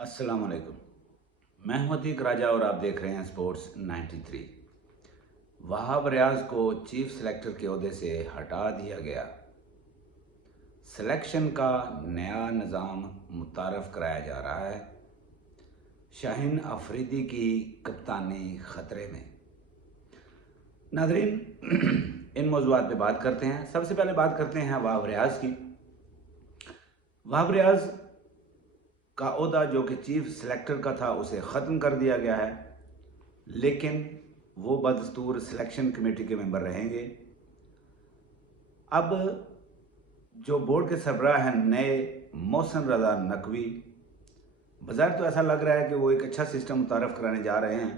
अस्सलाम वालेकुम। मैं हूं अतीक राजा और आप देख रहे हैं स्पोर्ट्स 93। वहाब रियाज को चीफ सेलेक्टर के ओहदे से हटा दिया गया। सिलेक्शन का नया निज़ाम मुतारफ़ कराया जा रहा है। शाहीन अफरीदी की कप्तानी ख़तरे में। नाज़रीन, इन मौज़ूआत पे बात करते हैं। सबसे पहले बात करते हैं वहाब रियाज की। वहाब रियाज का ओहदा जो कि चीफ सेलेक्टर का था उसे ख़त्म कर दिया गया है, लेकिन वो बदस्तूर सिलेक्शन कमेटी के मेंबर रहेंगे। अब जो बोर्ड के सरबराह हैं नए मोहसिन रज़ा नकवी, बज़ाहिर तो ऐसा लग रहा है कि वो एक अच्छा सिस्टम मुतारफ़ कराने जा रहे हैं,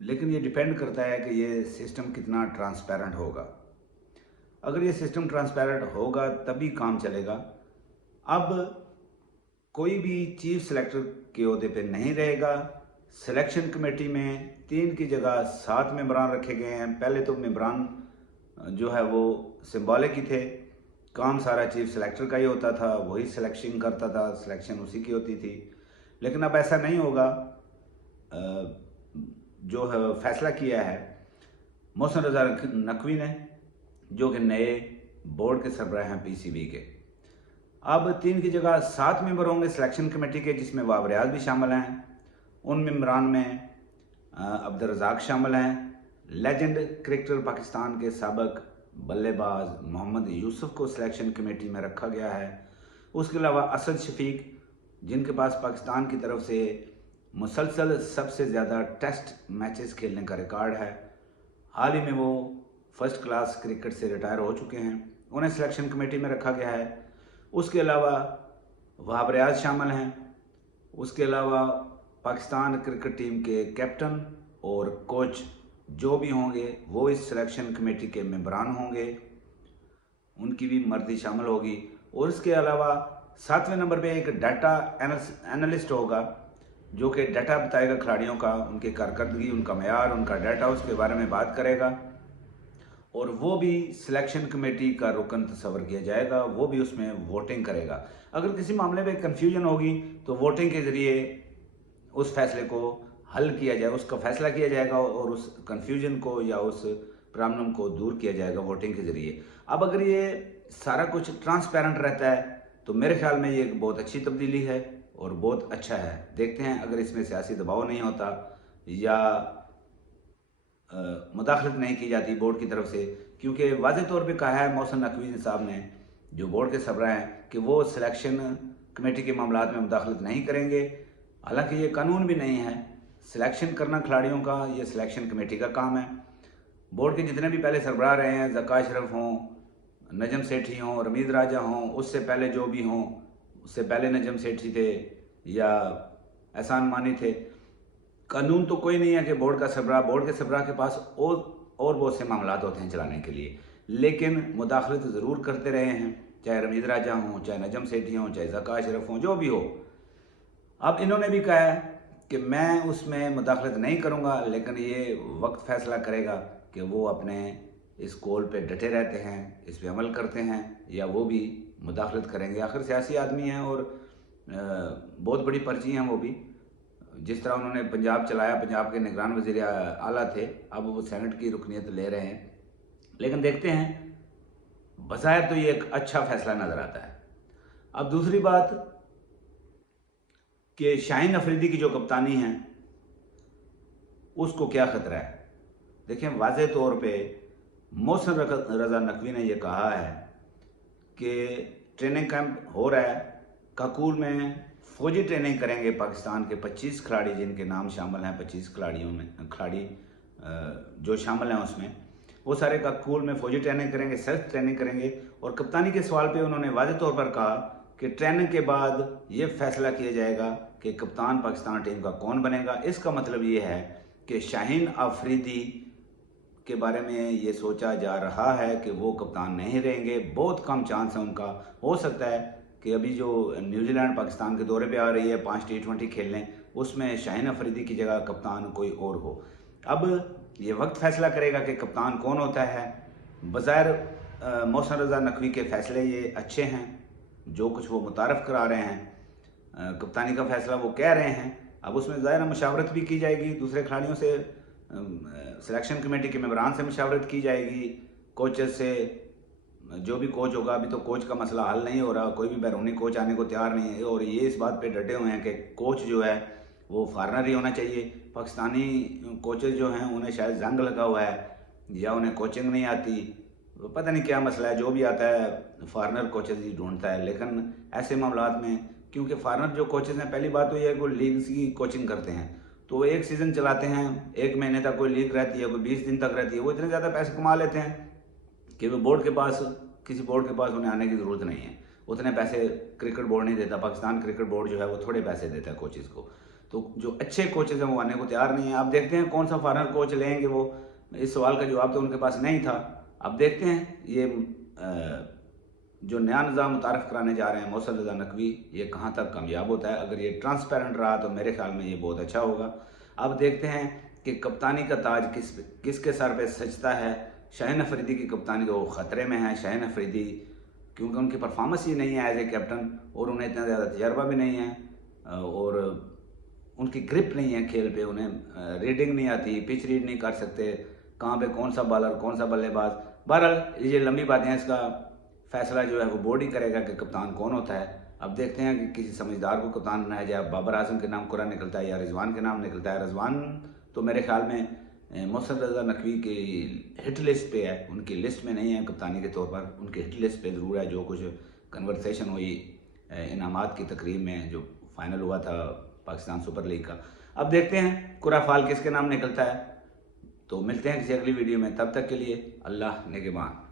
लेकिन ये डिपेंड करता है कि ये सिस्टम कितना ट्रांसपेरेंट होगा। अगर ये सिस्टम ट्रांसपेरेंट होगा तभी काम चलेगा। अब कोई भी चीफ सेलेक्टर के ओहदे पे नहीं रहेगा। सिलेक्शन कमेटी में 3 की जगह 7 मेंबरान रखे गए हैं। पहले तो मेंबरान जो है वो सिंबॉलिक ही थे, काम सारा चीफ सेलेक्टर का ही होता था, वही सिलेक्शन करता था, सिलेक्शन उसी की होती थी। लेकिन अब ऐसा नहीं होगा। जो है फैसला किया है मोहसिन रज़ा नकवी ने, जो कि नए बोर्ड के सरबराह हैं पीसीबी के। अब 3 की जगह 7 मेंबर होंगे सिलेक्शन कमेटी के, जिसमें वहाब रियाज भी शामिल हैं। उन मेंबरान में अब्दुल रज़ाक शामिल हैं। लेजेंड क्रिकेटर पाकिस्तान के साबिक बल्लेबाज मोहम्मद यूसुफ को सिलेक्शन कमेटी में रखा गया है। उसके अलावा असद शफीक, जिनके पास पाकिस्तान की तरफ से मुसलसल सबसे ज़्यादा टेस्ट मैचेस खेलने का रिकॉर्ड है। हाल ही में वो फर्स्ट क्लास क्रिकेट से रिटायर हो चुके हैं, उन्हें सिलेक्शन कमेटी में रखा गया है। उसके अलावा वहाब रियाज शामिल हैं। उसके अलावा पाकिस्तान क्रिकेट टीम के कैप्टन और कोच जो भी होंगे वो इस सिलेक्शन कमेटी के मेंबरान होंगे, उनकी भी मर्जी शामिल होगी। और इसके अलावा 7वें नंबर पे एक डाटा एनालिस्ट होगा, जो कि डाटा बताएगा खिलाड़ियों का, उनकी कारकर्दगी, उनका मेयार, उनका डाटा, उसके बारे में बात करेगा। और वो भी सिलेक्शन कमेटी का रुकन तस्वर किया जाएगा, वो भी उसमें वोटिंग करेगा। अगर किसी मामले में कन्फ्यूजन होगी तो वोटिंग के ज़रिए उस फैसले को हल किया जाए, उसका फैसला किया जाएगा और उस कन्फ्यूजन को या उस प्रॉब्लम को दूर किया जाएगा वोटिंग के ज़रिए। अब अगर ये सारा कुछ ट्रांसपेरेंट रहता है तो मेरे ख्याल में ये एक बहुत अच्छी तब्दीली है और बहुत अच्छा है। देखते हैं अगर इसमें सियासी दबाव नहीं होता या मुदाखलत नहीं की जाती बोर्ड की तरफ से, क्योंकि वाज़ेह तौर पे कहा है मोहसिन नकवी साहब ने, जो बोर्ड के सरबराह हैं, कि वो सिलेक्शन कमेटी के मामलात में मुदाखलत नहीं करेंगे। हालांकि ये कानून भी नहीं है, सिलेक्शन करना खिलाड़ियों का ये सिलेक्शन कमेटी का काम है। बोर्ड के जितने भी पहले सरबराह रहे हैं, ज़का अशरफ हों, नजम सेठी हों, रमीज़ राजा हों, उससे पहले जो भी हों, उससे पहले नजम सेठी थे या एहसान मानी थे, कानून तो कोई नहीं है कि बोर्ड के सरबराह के पास और बहुत से मामलात होते हैं चलाने के लिए, लेकिन मुदाखलत ज़रूर करते रहे हैं, चाहे रमीज़ राजा हों, चाहे नजम सेठी हों, चाहे ज़का अशरफ हों, जो भी हो। अब इन्होंने भी कहा है कि मैं उसमें मुदाखलत नहीं करूँगा, लेकिन ये वक्त फैसला करेगा कि वो अपने इस कॉल पे डटे रहते हैं, इस पे अमल करते हैं, या वो भी मुदाखलत करेंगे। आखिर सियासी आदमी हैं और बहुत बड़ी पर्ची हैं वो भी। जिस तरह उन्होंने पंजाब चलाया, पंजाब के निगरान वज़ीर आला थे, अब वो सेनेट की रुकनीत ले रहे हैं। लेकिन देखते हैं, बज़ाहिर तो ये एक अच्छा फैसला नज़र आता है। अब दूसरी बात कि शाहीन अफरीदी की जो कप्तानी है उसको क्या ख़तरा है। देखें, वाज़ेह तौर पे मोहसिन रज़ा नकवी ने यह कहा है कि ट्रेनिंग कैंप हो रहा है, काकूल में फौजी ट्रेनिंग करेंगे पाकिस्तान के 25 खिलाड़ी, जिनके नाम शामिल हैं, 25 खिलाड़ी जो शामिल हैं उसमें, वो सारे काकूल में फौजी ट्रेनिंग करेंगे, सेल्फ ट्रेनिंग करेंगे। और कप्तानी के सवाल पे उन्होंने वाज़ेह तौर पर कहा कि ट्रेनिंग के बाद ये फैसला किया जाएगा कि कप्तान पाकिस्तान टीम का कौन बनेगा। इसका मतलब ये है कि शाहीन अफरीदी के बारे में ये सोचा जा रहा है कि वो कप्तान नहीं रहेंगे, बहुत कम चांस है उनका। हो सकता है कि अभी जो न्यूजीलैंड पाकिस्तान के दौरे पे आ रही है 5 T20 खेलने, उसमें शाहीन अफरीदी की जगह कप्तान कोई और हो। अब ये वक्त फैसला करेगा कि कप्तान कौन होता है। बज़ाहिर मोहसिन रज़ा नकवी के फ़ैसले ये अच्छे हैं, जो कुछ वो मुतारफ़ करा रहे हैं कप्तानी का फैसला वो कह रहे हैं। अब उसमें ज़ाहिर मशावरत भी की जाएगी, दूसरे खिलाड़ियों से, सिलेक्शन कमेटी के मेंबरान से मशावरत की जाएगी, कोचेस से, जो भी कोच होगा। अभी तो कोच का मसला हल नहीं हो रहा, कोई भी बैरूनी कोच आने को तैयार नहीं है, और ये इस बात पे डटे हुए हैं कि कोच जो है वो फॉरेनर ही होना चाहिए। पाकिस्तानी कोचेस जो हैं उन्हें शायद जंग लगा हुआ है या उन्हें कोचिंग नहीं आती, पता नहीं क्या मसला है। जो भी आता है फॉरेनर कोचेस ही ढूंढता है। लेकिन ऐसे मामलात में, क्योंकि फॉरेनर जो कोचेस हैं, पहली बात तो ये है कि वो लीग्स की कोचिंग करते हैं, तो वो एक सीज़न चलाते हैं, 1 महीने तक कोई लीग रहती है, कोई 20 दिन तक रहती है। वो इतने ज़्यादा पैसे कमा लेते हैं कि वो बोर्ड के पास, किसी बोर्ड के पास उन्हें आने की ज़रूरत नहीं है। उतने पैसे क्रिकेट बोर्ड नहीं देता। पाकिस्तान क्रिकेट बोर्ड जो है वो थोड़े पैसे देता है कोचेज़ को। तो जो अच्छे कोचेज़ हैं वो आने को तैयार नहीं है। आप देखते हैं कौन सा फॉरेनर कोच लेंगे वो। इस सवाल का जवाब तो उनके पास नहीं था। अब देखते हैं ये जो नया निज़ाम मुतारफ़ कराने जा रहे हैं मोहसिन रज़ा नकवी, ये कहाँ तक कामयाब होता है। अगर ये ट्रांसपेरेंट रहा तो मेरे ख्याल में ये बहुत अच्छा होगा। अब देखते हैं कि कप्तानी का ताज किसके सर पे सजता है। शाहीन अफरीदी की कप्तानी तो ख़तरे में है। शाहीन अफरीदी, क्योंकि उनकी परफॉर्मेंस ही नहीं है एज ए कैप्टन, और उन्हें इतना ज़्यादा तजर्बा भी नहीं है, और उनकी ग्रिप नहीं है खेल पे, उन्हें रीडिंग नहीं आती, पिच रीड नहीं कर सकते, कहाँ पे कौन सा बॉलर कौन सा बल्लेबाज। बहरहाल ये लंबी बातें हैं, इसका फैसला जो है वो बोर्ड ही करेगा कि कप्तान कौन होता है। अब देखते हैं कि किसी समझदार को कप्तान बनाया जाए। बाबर आजम के नाम कुर्रा निकलता है या रिजवान के नाम निकलता है। रिजवान तो मेरे ख्याल में मोहसिन रज़ा नकवी की हिट लिस्ट पे है, उनकी लिस्ट में नहीं है कप्तानी के तौर पर। उनकी हिट लिस्ट पे ज़रूर है। जो कुछ कन्वर्सेशन हुई इनामात की तकरीब में, जो फाइनल हुआ था पाकिस्तान सुपर लीग का। अब देखते हैं कुर्रा फाल किसके नाम निकलता है। तो मिलते हैं किसी अगली वीडियो में, तब तक के लिए अल्लाह निगहबान।